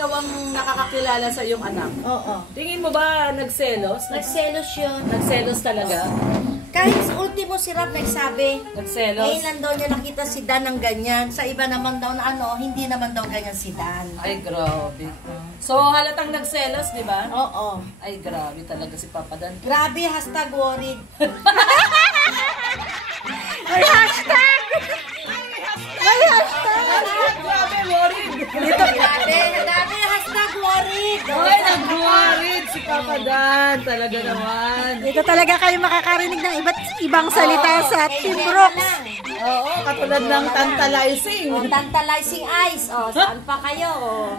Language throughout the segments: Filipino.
ikaw ang nakakakilala sa iyong anak. Oo. Tingin mo ba nagselos? Nagselos yun. Nagselos talaga? Kahit sa ultimo si Rap nagsabi, Nagselos? ngayon lang daw niya nakita si Dan ng ganyan. Sa iba naman daw na hindi naman daw ganyan si Dan. Ay, grabe. So, halatang nagselos, di ba? Oo. Ay, grabe talaga si Papa Dan. Grabe, hashtag worried. May hashtag! May hashtag! Grabe, worried. Dito, grabe, hashtag worried. Ay, nag-worried si Papa Dan. Talaga naman. Dito talaga kayo makakarinig ng iba't ibang salita sa Team Brooks. Oo, katulad ng tantalizing. Tantalizing eyes. Saan pa kayo?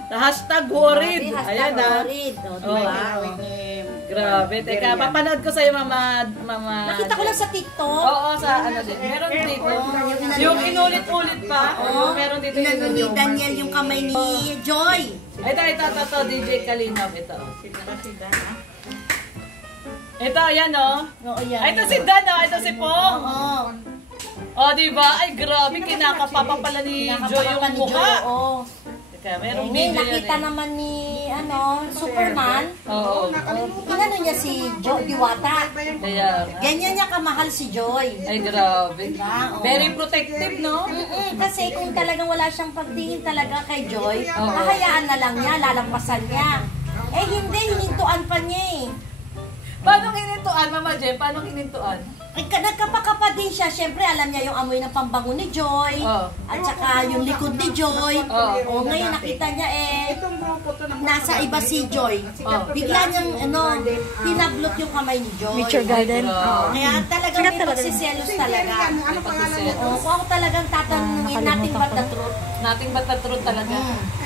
Hashtag worried. Ayan Hashtag na. worried. Wow. Grabe. Teka, papanood ko sa'yo, Mama. Nakita ko lang sa TikTok. Oo, sa ano din. Meron dito. Yung inulit-ulit pa. Oo, meron dito Inano ni Daniel yung kamay ni Joy. Ito, DJ Kalinaw. Ito. Ito, ayan, oh. Oo, yan. Ito si Dan, oh. Ito si Pong. Oo. Oh, diba? Ay, grabe. Kinakapapa pala ni Joy yung mukha. Oo. Teka, merong Ngayon, video nakita yan, eh. naman ni, Superman. Oo. Inano niya si Joy Diwata. Kaya, Ganyan niya kamahal si Joy. ay, grabe. Diba? Oo. Very protective, no? Kasi kung talagang wala siyang pagtingin talaga kay Joy, hahayaan na lang niya, lalampasan niya. Eh hindi, hinintuan pa niya eh. Paano hinintuan, Mama Jem? Paano hinintuan? Nagkapakapa din siya. Siyempre, alam niya yung amoy ng pambango ni Joy. Oh. At saka yung likod ni Joy. Oh. Ngayon nakita niya nasa iba si Joy. Bigla niyang, hinablot yung kamay ni Joy. Nature Garden. Kaya talagang may pagsiselos talaga. Kung ako talagang tatanungin natin ba the truth. Nating ba't na truth talaga?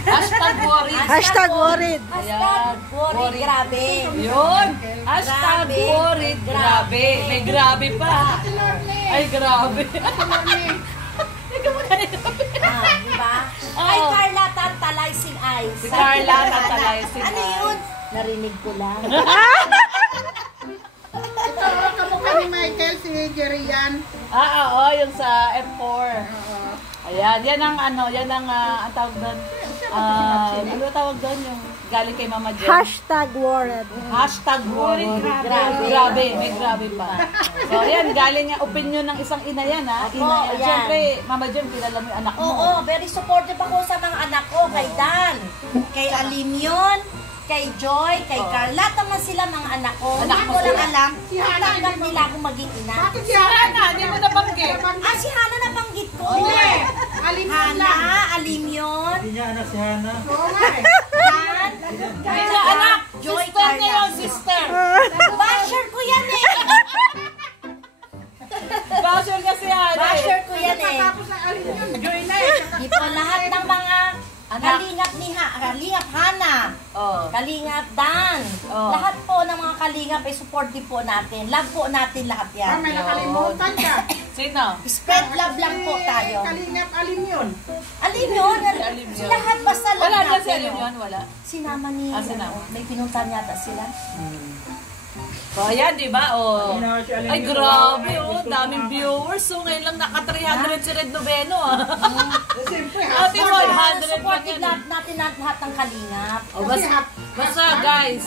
Hashtag worried. Hashtag worried. Hashtag worried, grabe. Yun. Hashtag Grabe. worried. Grabe. May grabe pa. Ay, grabe. Diba? Ay, Carla, tantalizing eyes. Si Carla, tantalizing Ano eyes. yun? Narinig ko lang. Ito, kamukha ni Michael, si Jerian. Oo, yung sa F4. Ayan, yan ang ang tawag doon. Ano tawag doon? Yung galing kay Mama Jen. Hashtag worried. Hashtag worried. Grabe. May grabe pa. So, ayan, galing niya opinion ng isang ina yan, ha? Ina yan. yan. Siyempre, Mama Jen, kilala mo yung anak mo. Oo, very supportive ako sa mga anak ko. Kay Dan, kay Alimyon, kay Joy, kay Carla. Naman sila mga anak ko. Anak Hindi mo ko lang sila? alam kung tanggap nila akong maging ina. Bakit Si siya? Hana, hindi mo nabanggit. Si Hana nabanggit ko. Hindi. Alimyon Hana, lang. Alimyon, Hindi niya anak si Hana. Oo nga eh. Dan, Hindi siya anak. Joy, Sister niya Carla. yun, sister. Basher ko yan eh. Basher niya si Hana. Basher ko yan eh. Tapos ang alimyon, Joy na eh. Di po lahat ng mga kalingap kalingap Hana, Oh. kalingap Dan, Oh. lahat po ng mga kalingap ay supportive po natin. Love po natin lahat yan. May nakalimutan ka. Sino? Spread love lang po tayo. Kalingap alimyon. Alimyon, Alimyon. lahat basta love Wala dyan si natin. Alim yun, wala. Sinama ni, Sinama. may pinuntahan yata sila. So, ayan, di ba? Oh. Si Alim Ay, yun, grabe, gusto oh. ko Daming na- viewers. So, ngayon lang naka-300 si Red Noveno, ah. Siyempre, Ate, hashtag. 100 Supportive lang yan. natin lahat ng kalingap. Oh, basta, guys,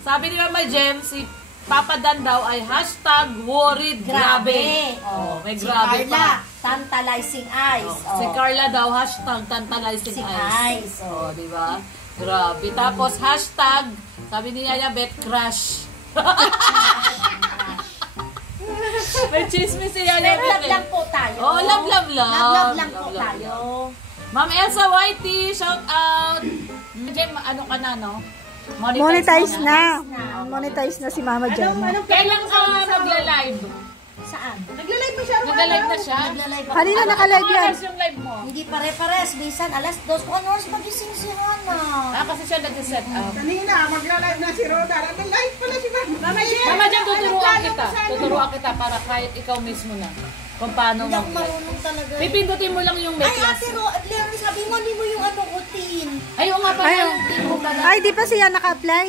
sabi ni Mama Jem, si Papa Dan daw ay hashtag worried. Grabe. Oh, may si grabe Carla, pa. tantalizing eyes. Si Carla daw, hashtag tantalizing Si eyes. eyes, oh. Oh, di ba? Grabe. Tapos, hashtag, sabi ni Yaya, bet crush. May chismis si Yaya. Spread love lang po tayo. Oh, love lang. Love lang po Love, tayo. Ma'am Elsa Whitey, shout out. Jem, ano ka na, no? Monetize na. na. Monetize na si Mama Jen. Kailan ka magla-live? Saan? Nagla-live mo siya. Nag-live na siya? Nagla-live ako. Kanina naka-live yan. Oras yung live mo? Hindi pare-pares. Minsan, alas 2. Kung ano oras magising si Hana. Kasi siya nag-set up. Kanina, magla-live na si Roda. Nag-live pala si Mama Jen. Mama Jen, tuturuan Anong kita. plano mo sa Tuturuan kita para kahit ikaw mismo na. Kung paano Hindi ako mag-live. marunong talaga. Pipindutin mo lang yung Ay, may class. ate Ro, at Larry, sabi mo, hindi mo yung ano routine. Ay, oo nga pala. Ay, yung team mo pala. Ay, di pa siya naka-apply?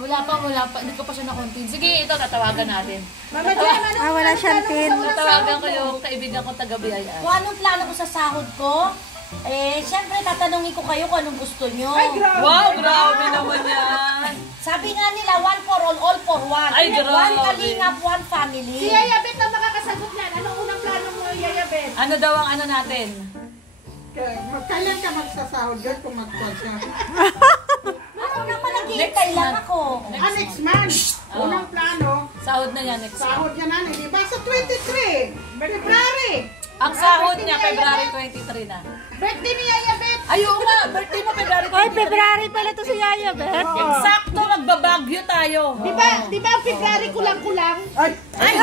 Wala pa. Hindi ko pa siya na-contain. Sige, ito, tatawagan natin. Mama Jen, Wala siyang tin. Tatawagan ko yung kaibigan ko taga-BIR. Kung anong plano ko sa sahod ko, Eh, syempre, tatanungin ko kayo kung anong gusto nyo. Ay, grabe. Wow, grabe naman yan. Sabi nga nila, one for all for one. Ay, grabe. One kalingap, one family. Si Yaya Bet ang makakasagot niyan. Anong unang plano mo, Yaya Bet? Ano daw ang ano natin? Kailan ka magsasahod dyan kung magkuhan siya? Ako naman, naghihintay lang ako. Next month. Unang plano, Sahod na yan next month. sahod niya na, di ba? Sa 23, February. Ang sahod niya, February 23 na. Birthday ni Yaya Bet. Ay, oo nga, birthday mo February 23. Ay, February pala to si Yaya, Bet. Eksakto, magbabagyo tayo. Di ba ang February kulang-kulang? Ay, Ay,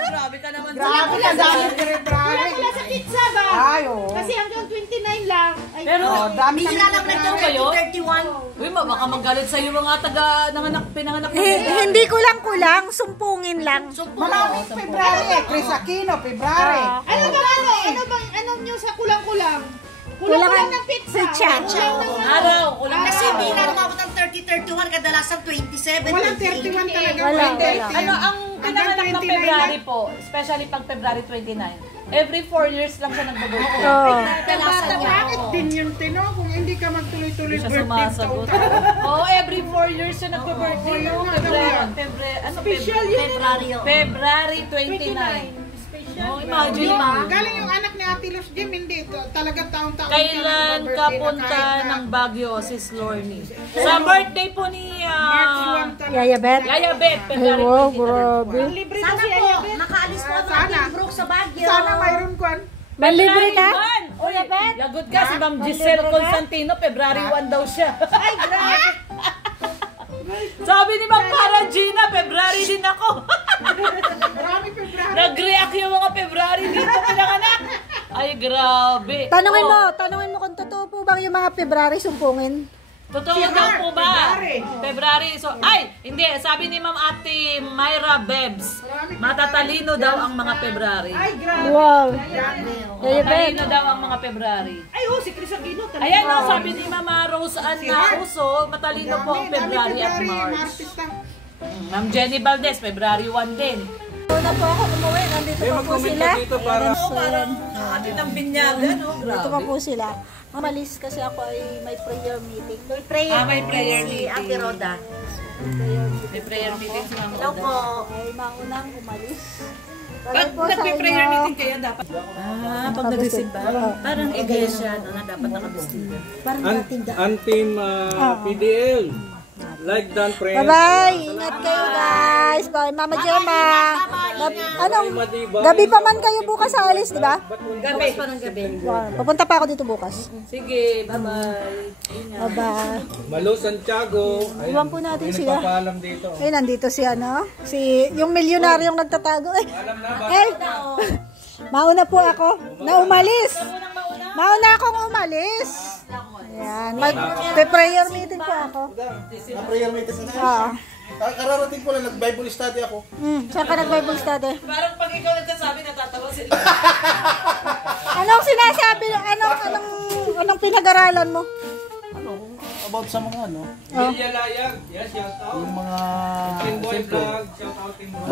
grabe ka naman. grabe ka dami February. Kulang-kulang sa pizza ba? Ay, oo. Kasi hanggang 29 lang. Ay, Pero, Dami Hindi kami lang Ano ng kayo? 31. uy, baka magalit sa'yo mga pinanganak mo. Hindi ko lang kulang, sumpungin lang. Maraming February eh. Chris Aquino, February. ano ba ano nyo sa kulang-kulang? Kulang Kulang-kulang ang ng pizza. pizza. Araw, kulang Kasi na. hindi na umabot ng 30-31, kadalasan 27. Walang 31 talaga. Wala, Hindi. wala. Ano ang pinanganak ng 29 February po, especially pag February 29, every 4 years lang siya nagbo-birthday. Oo. Kadalasan niya. Bakit din yun, Tino? Kung hindi ka magtuloy-tuloy Hindi siya birthday sumasagot. taon-taon. Oo, every 4 years siya nagbo-birthday. Oo, No? yun nga February 29. No, imagine mo. Galing yung anak ni Ate Luz Jim, hindi. Talagang taon-taon. Kailan ka punta ng Baguio, Sis Lorny? Sa birthday po ni March 1 talaga. Yaya, Bet. Yaya Bet, Ay, February wow, 23. grabe. Libre ko Sana si po, Yaya Bet. makaalis po ang Sana. ating Brooke sa Baguio. Sana mayroon kwan. Manlibre ka? February 1. Uy, Bet? lagot ka si Ma'am Giselle Constantino, February 1 daw siya. Ay, grabe. Sabi ni Ma'am Cara Gina, February din ako. Marami February. Nag-react yung mga February dito pinanganak. Ay, grabe. Tanungin mo kung totoo po bang yung mga February sumpungin? Totoo Si daw Heart, po ba? February. February. So, ay, hindi. Sabi ni Ma'am Ate Myra Bebs, matatalino daw ang mga February. Ay, grabe. Wow. Yaya, Bet. Matatalino daw ang mga February. Ay, si Chris Aquino. Ayan o, sabi ni Mama Rose Ann Nauso, matalino po ang February at March. Ma'am Jenny Valdez, February 1 din. Una po ako umuwi, nandito pa po sila. Parang atin ang binyagan, no? Dito pa po sila. Mamalis kasi ako ay may prayer meeting. May prayer, May prayer si meeting. Ate Roda. May prayer meeting sa mga Hello po. Ay maunang umalis. Pag nagpe-prayer meeting kayo, dapat... pag nag-receive ba? Parang iglesia, no, na dapat nakabistila. Team PDL. Like done prayer. Bye-bye! Ingat kayo guys! Bye, Mama Gemma! Anong, gabi pa man kayo bukas sa alis, di ba? Gabi. Pa ng gabi. Pupunta pa ako dito bukas. Sige, bye-bye. Bye-bye. Malo Santiago. Iwan po natin sila. Nagpapaalam dito. Eh, nandito si ano? Yung milyonaryong nagtatago. Mauna po ako na umalis. Mauna akong umalis. Ayan. Mag-prayer meeting po ako. Prayer meeting na. Oo. Kararating ko lang, nag-Bible study ako. Saan ka nag-Bible study? Parang pag ikaw nagsasabi, natatawa sila. Anong sinasabi? Anong pinag-aralan mo? About sa mga ano, Bilya Layag. Yes, shout out. yung mga, Team Boy siyempre, Vlog. Shout out Team Boy.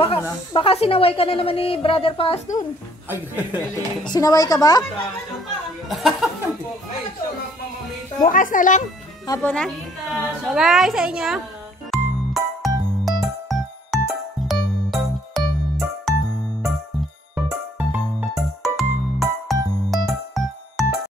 Baka sinaway ka na naman ni Brother Paz dun. ay, Sinaway ka ba? Ay, shout out Mama Mita. Bukas na lang. Hapon na. Bye-bye sa inyo.